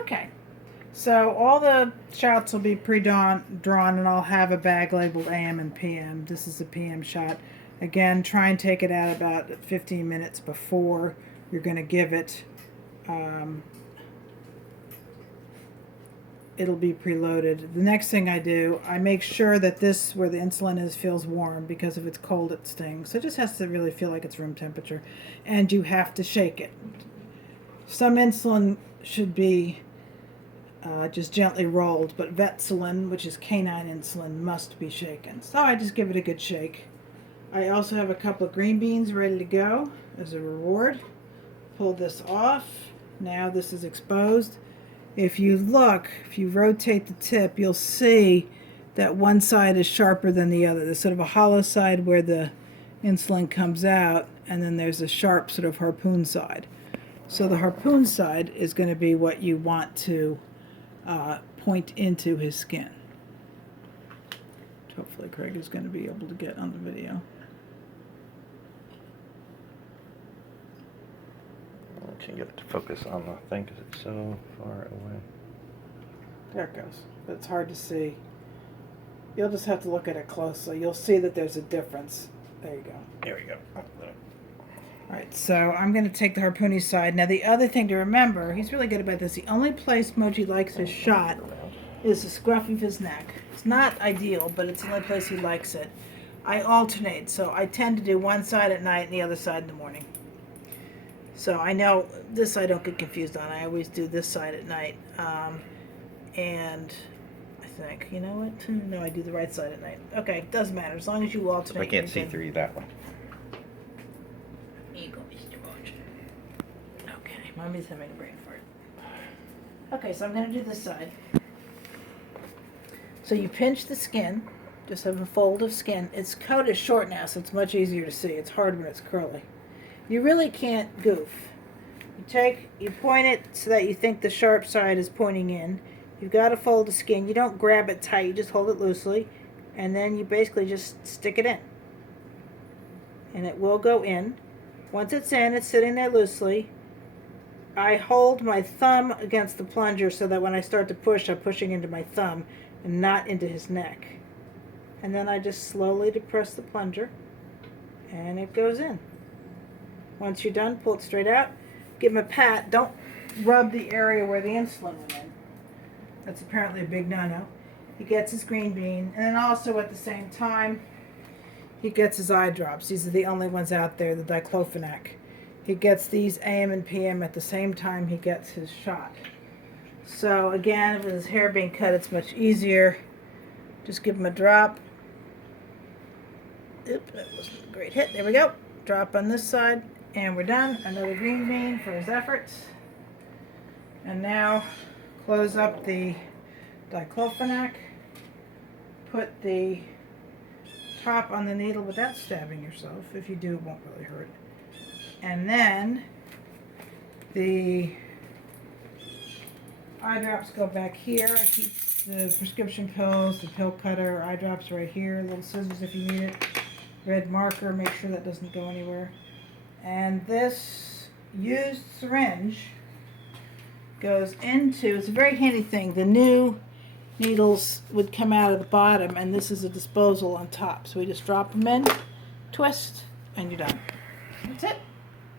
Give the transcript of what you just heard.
Okay, so all the shots will be drawn, and I'll have a bag labeled AM and PM. This is a PM shot. Again, try and take it out about 15 minutes before you're going to give it. It'll be preloaded. The next thing I do, I make sure that this, where the insulin is, feels warm, because if it's cold it stings. So it just has to really feel like it's room temperature. And you have to shake it. Some insulin should be just gently rolled, but Vetsulin, which is canine insulin, must be shaken. So I just give it a good shake. I also have a couple of green beans ready to go as a reward. Pull this off. Now this is exposed. If you look, if you rotate the tip, you'll see that one side is sharper than the other. There's sort of a hollow side where the insulin comes out, and then there's a sharp sort of harpoon side. So the harpoon side is going to be what you want to point into his skin. Hopefully Craig is going to be able to get on the video. I can't get it to focus on the thing because it's so far away. There it goes. But it's hard to see. You'll just have to look at it closely. You'll see that there's a difference. There you go. There we go. Alright, so I'm going to take the harpoony side. Now the other thing to remember, he's really good about this, the only place Mojee likes his shot is the scruff of his neck. It's not ideal, but it's the only place he likes it. I alternate, so I tend to do one side at night and the other side in the morning. So I know this I don't get confused on. I always do this side at night. And I think, you know what? No, I do the right side at night. Okay, doesn't matter. As long as you alternate. I can't see through that one. Here you go, Mr. Roger. Okay, Mommy's having a brain fart. Okay, so I'm going to do this side. So you pinch the skin. Just have a fold of skin. Its coat is short now, so it's much easier to see. It's hard when it's curly. You really can't goof. You point it so that you think the sharp side is pointing in. You've got to fold the skin. You don't grab it tight. You just hold it loosely. And then you basically just stick it in. And it will go in. Once it's in, it's sitting there loosely. I hold my thumb against the plunger so that when I start to push, I'm pushing into my thumb and not into his neck. And then I just slowly depress the plunger. And it goes in. Once you're done, pull it straight out. Give him a pat. Don't rub the area where the insulin went in. That's apparently a big no-no. He gets his green bean. And then also at the same time, he gets his eye drops. These are the only ones out there, the diclofenac. He gets these AM and PM at the same time he gets his shot. So again, with his hair being cut, it's much easier. Just give him a drop. Oop, that wasn't a great hit. There we go. Drop on this side. And we're done. Another green bean for his efforts. And now close up the diclofenac. Put the top on the needle without stabbing yourself. If you do, it won't really hurt. And then the eye drops go back here. I keep the prescription pills, the pill cutter, eye drops right here. Little scissors if you need it. Red marker, make sure that doesn't go anywhere. And this used syringe goes into, it's a very handy thing. The new needles would come out of the bottom, and this is a disposal on top. So we just drop them in, twist, and you're done. That's it.